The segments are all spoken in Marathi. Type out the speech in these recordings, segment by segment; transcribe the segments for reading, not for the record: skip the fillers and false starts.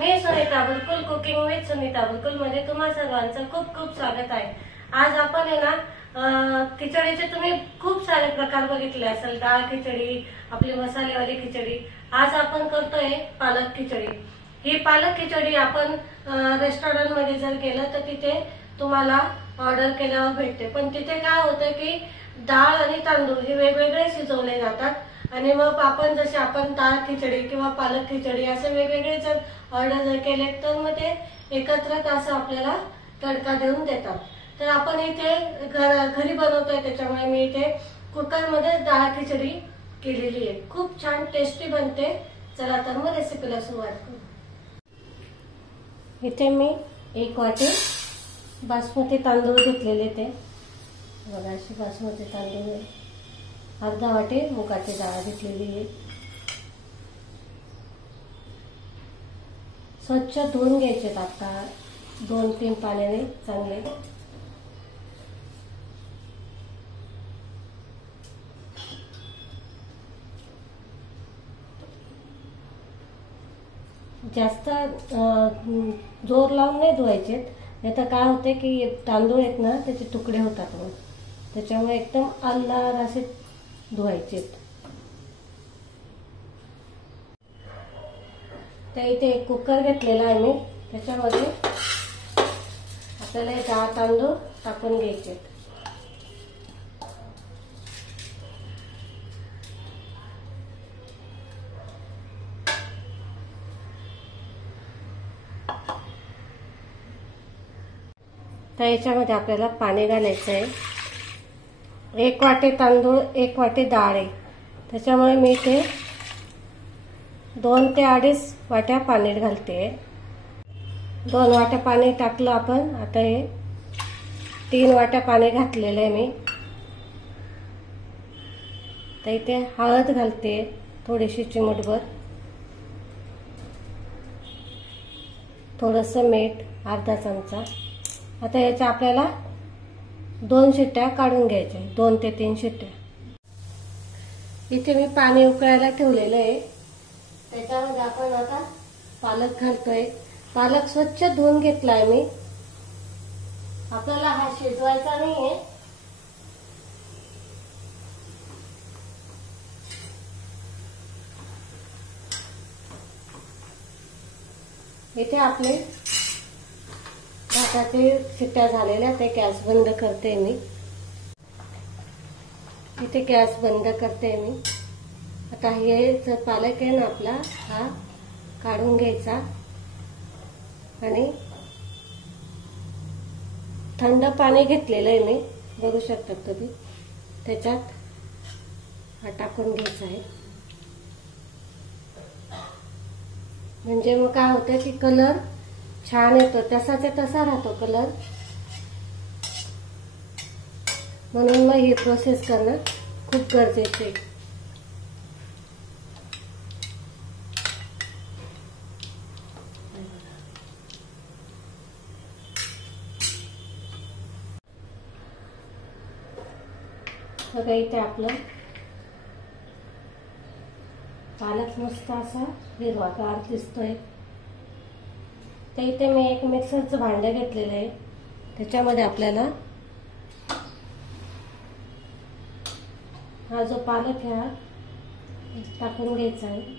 Me Sunita Bulkul cooking with Sunita Bulkul मध्ये तुम्हा सर्वांचं खूप खूप स्वागत आहे। आज आपण आहे ना खिचडीचे तुम्ही खूप सारे प्रकार बघितले असेल, डाळ खिचडी, आपली मसालेवाली खिचडी। आज आपण करतोय पालक खिचडी। ही पालक खिचडी आपण रेस्टॉरंट मध्ये जर गेलं तर तिथे तुम्हाला ऑर्डर केल्यावर भेटते, पण तिथे काय होतं की डाळ आणि तांदूळ हे वेगवेगळे शिजवले जातात आणि मग आपण जसे आपण डाळ खिचडी किंवा पालक खिचडी असे वेगवेगळे जर ऑर्डर जर केले तर मग ते एकत्र असं आपल्याला तडका देऊन देतात। तर आपण इथे घरी बनवतोय, त्याच्यामुळे मी इथे कुकर मध्ये डाळ खिचडी केलेली आहे। खूप छान टेस्टी बनते। चला तर मग रेसिपीला सुरुवात करू। इथे मी 1 वाटी बासमती तांदूळ घेतलेले, ते बघा अशी बासमती तांदूळ आहे। अर्धा वाटी मुगाची डाळ घेतलेली आहे। स्वच्छ धुवून घ्यायचे आता 2-3 पाण्याने चांगले। जास्त जोर लावून नाही धुवायचे, नाही तर काय होते की तांदूळ आहेत ना त्याचे तुकडे होतात, मग त्याच्यामुळे एकदम आल्लार असे धुवायचे। तर इथे एक कुकर घेतलेला आहे मी, त्याच्यामध्ये आपल्याला हे डाळ तांदूळ टाकून घ्यायचे। तर याच्यामध्ये आपल्याला पाणी घालायचं आहे। 1 वाटी तांदूळ 1 वाटी डाळ आहे, त्याच्यामुळे मी इथे 2 ते 2.5 वाट्या पाणी घालते। 2 वाट्या पाणी टाकलं आपण। आता हे 3 वाट्या पाणी घातलेलं आहे मी। तर इथे हळद घालते थोडीशी चिमूटभर, थोडंसं मीठ अर्धा चमचा। आता याच्या आपल्याला 2 शिट्ट्या काढून घ्यायच्या, 2 ते 3 शिट्ट्या। इथे मी पाणी उकळायला ठेवलेलं आहे, त्याच्यामध्ये आपण आता पालक घालतोय। पालक स्वच्छ धुवून घेतलाय मी। आपल्याला हा शिजवायचा नाहीये, इथे आपले भाताचे शिट्ट्या झालेल्या, ते गॅस बंद करते मी। इथे गॅस बंद करते मी। आता हे जो पालक आहे ना आपला, हा काढून घ्यायचा आणि थंड पाणी घेतलेलं आहे मी, बघू शकता तुम्ही, त्याच्यात हा टाकून घ्यायचा आहे। म्हणजे मग काय होतं की कलर छान येतो, तसाच्या तसा राहतो कलर, म्हणून मग ही प्रोसेस करणं खूप गरजेचं आहे। बघा इथे आपलं पालक मस्त असा हिरवागार दिसतोय। तर इथे मी एक मिक्सरचं भांडं घेतलेलं आहे, त्याच्यामध्ये आपल्याला हा जो पालक आहे टाकून घ्यायचा आहे।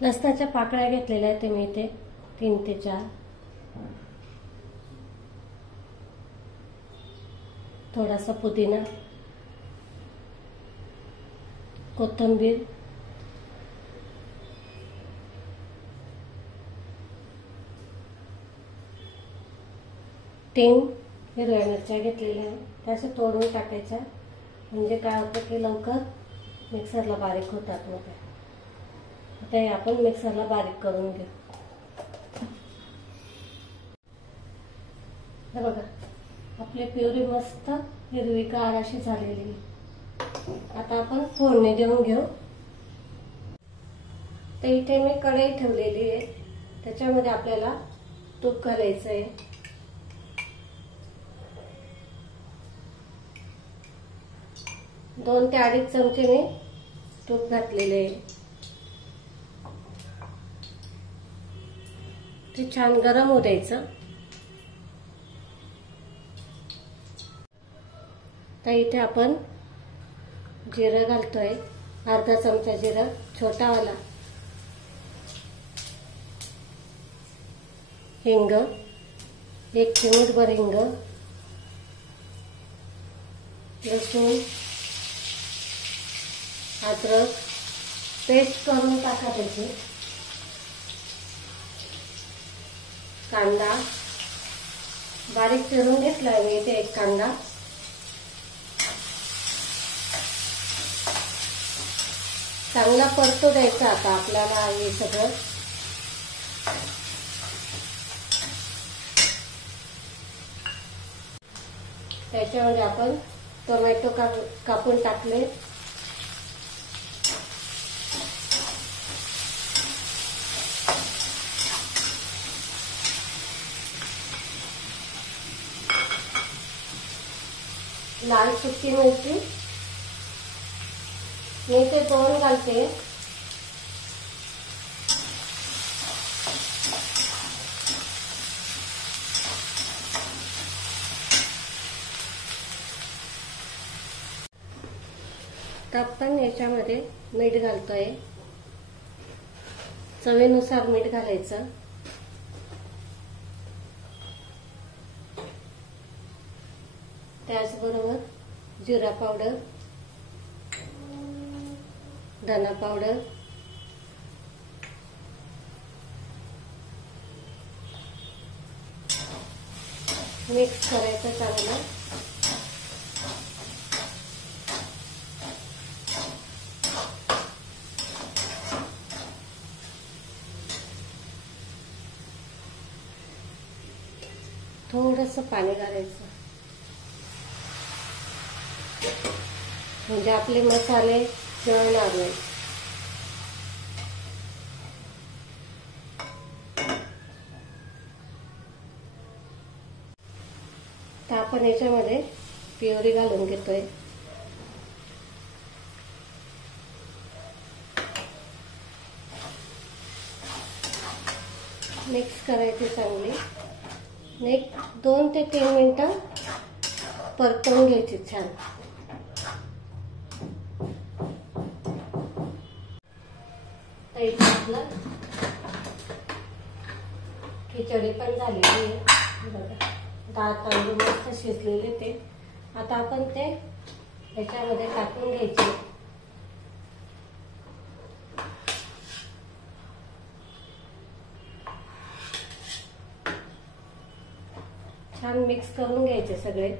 लसणाच्या पाकळ्या घेतलेल्या आहेत मी इथे 3 ते 4, थोडासा पुदिना, कोथिंबीर, 3 हिरव्या मिरच्या घेतलेल्या आहेत, त्याचे तोडून टाकायच्या, म्हणजे काय होतं की लवकर मिक्सरला बारीक होतात। मग आता हे आपण मिक्सरला बारीक करून घेऊ। हे बघा आपली प्युरी मस्त हिरवीगार अशी झालेली। आता आपण फोडणी देऊन घेऊ। तर इथे मी कढई ठेवलेली आहे, त्याच्यामध्ये आपल्याला तूप घालायचं आहे. दोन ते अडीच चमचे मी तूप घातलेले आहे. ते छान गरम होऊ द्यायचं. तर इथे आपण जिरं घालतोय, अर्धा चमचा जिरं छोटावाला. हिंग, एक चिमूटभर हिंग. लसूण, अद्रक पेस्ट करून टाका त्याची. कांदा बारीक चिरून घेतला मी इथे एक कांदा. चांगला परतू द्यायचा आता आपल्याला हे सगळं. त्याच्यामध्ये आपण टोमॅटो कापून टाकले. लाल सुकी मिरची मी ते 2 घालते. तर आपण याच्यामध्ये मीठ घालतोय, चवीनुसार मीठ घालायचं. त्याचबरोबर जिरा पावडर, धना पावडर, मिक्स करायचं चांगलं. थोडंसं पाणी घालायचं म्हणजे आपले मसाले जळणार नाही. तर आपण याच्यामध्ये प्युरी घालून घेतोय. मिक्स करायची चांगली. एक 2 ते 3 मिनिटं परतवून घ्यायची छान. आपलं खिचडी पण झालेली आहे. डाळ तांदूळ मस्त शिजलेले ते. आता आपण ते याच्यामध्ये टाकून घ्यायचे. छान मिक्स करून घ्यायचे सगळे.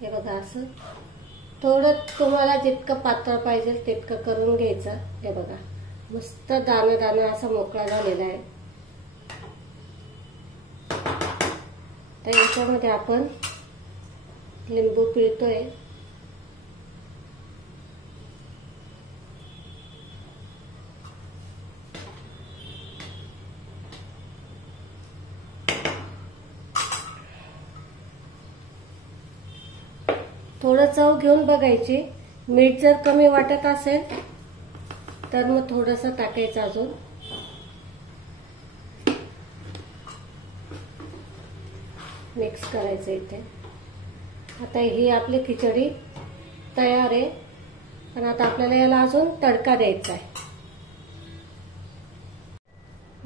हे बघा असं थोडं तुम्हाला जितकं पातळ पाहिजे तितकं करून घ्यायचं. हे बघा मस्त दाणा दाणा असा मोकळा झालेला आहे. तर याच्यामध्ये आपण लिंबू पिळतोय. थोडं चव घेऊन बघायची. मीठ जर कमी वाटत असेल तर मग थोडंसं टाकायचं अजून. मिक्स करायचं इथे. आता ही आपली खिचडी तयार आहे. पण आता आपल्याला याला अजून तडका द्यायचा आहे.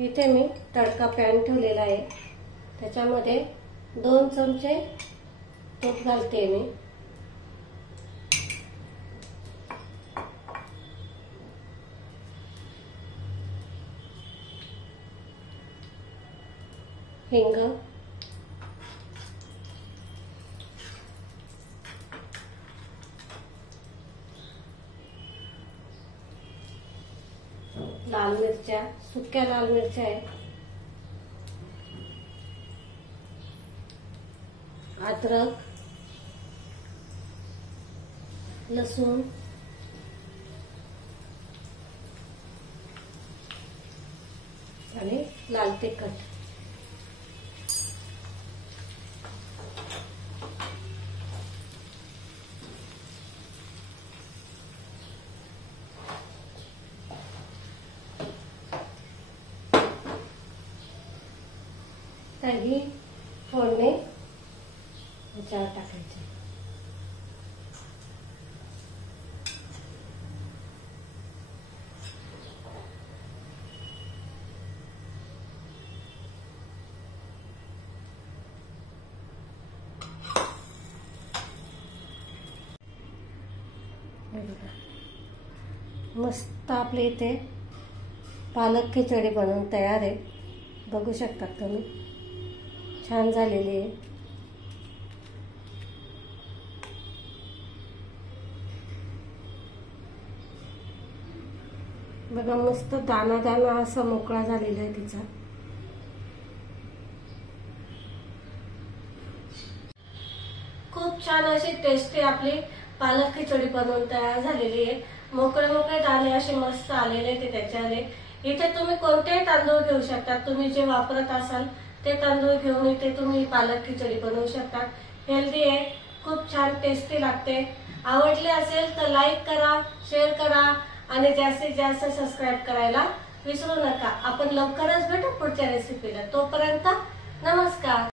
इथे मी तडका पॅन ठेवलेला आहे. त्याच्यामध्ये 2 चमचे तूप घालते मी. हिंग, लाल मिरच्या, सुक्या लाल मिरच्या आहेत, अद्रक, लसूण, आणि लाल तिखट. तर ही फोडणी याच्यावर टाकायची. मस्त आपले इथे पालक खिचडी बनवून तयार आहे. बघू शकता तुम्ही, छान झालेली आहे. बघा मस्त दाना दाना असा मोकळा झालेला आहे तिचा. खूप छान अशी टेस्टी आपली पालक खिचडी बनवून तयार झालेली आहे. मोकळे मोकळे दाणे असे मस्त आलेले ते त्याच्याने. इथे तुम्ही कोणतेही तांदूळ घेऊ शकता, तुम्ही जे वापरत असाल ते तांदूळ घेऊन इथे तुम्ही पालक खिचडी बनवू शकता. हेल्दी आहे, खूप छान टेस्टी लागते. आवडले असेल तर लाईक करा, शेअर करा आणि जास्तीत जास्त सबस्क्राईब करायला विसरू नका. आपण लवकरच भेटू पुढच्या रेसिपीला. तोपर्यंत नमस्कार.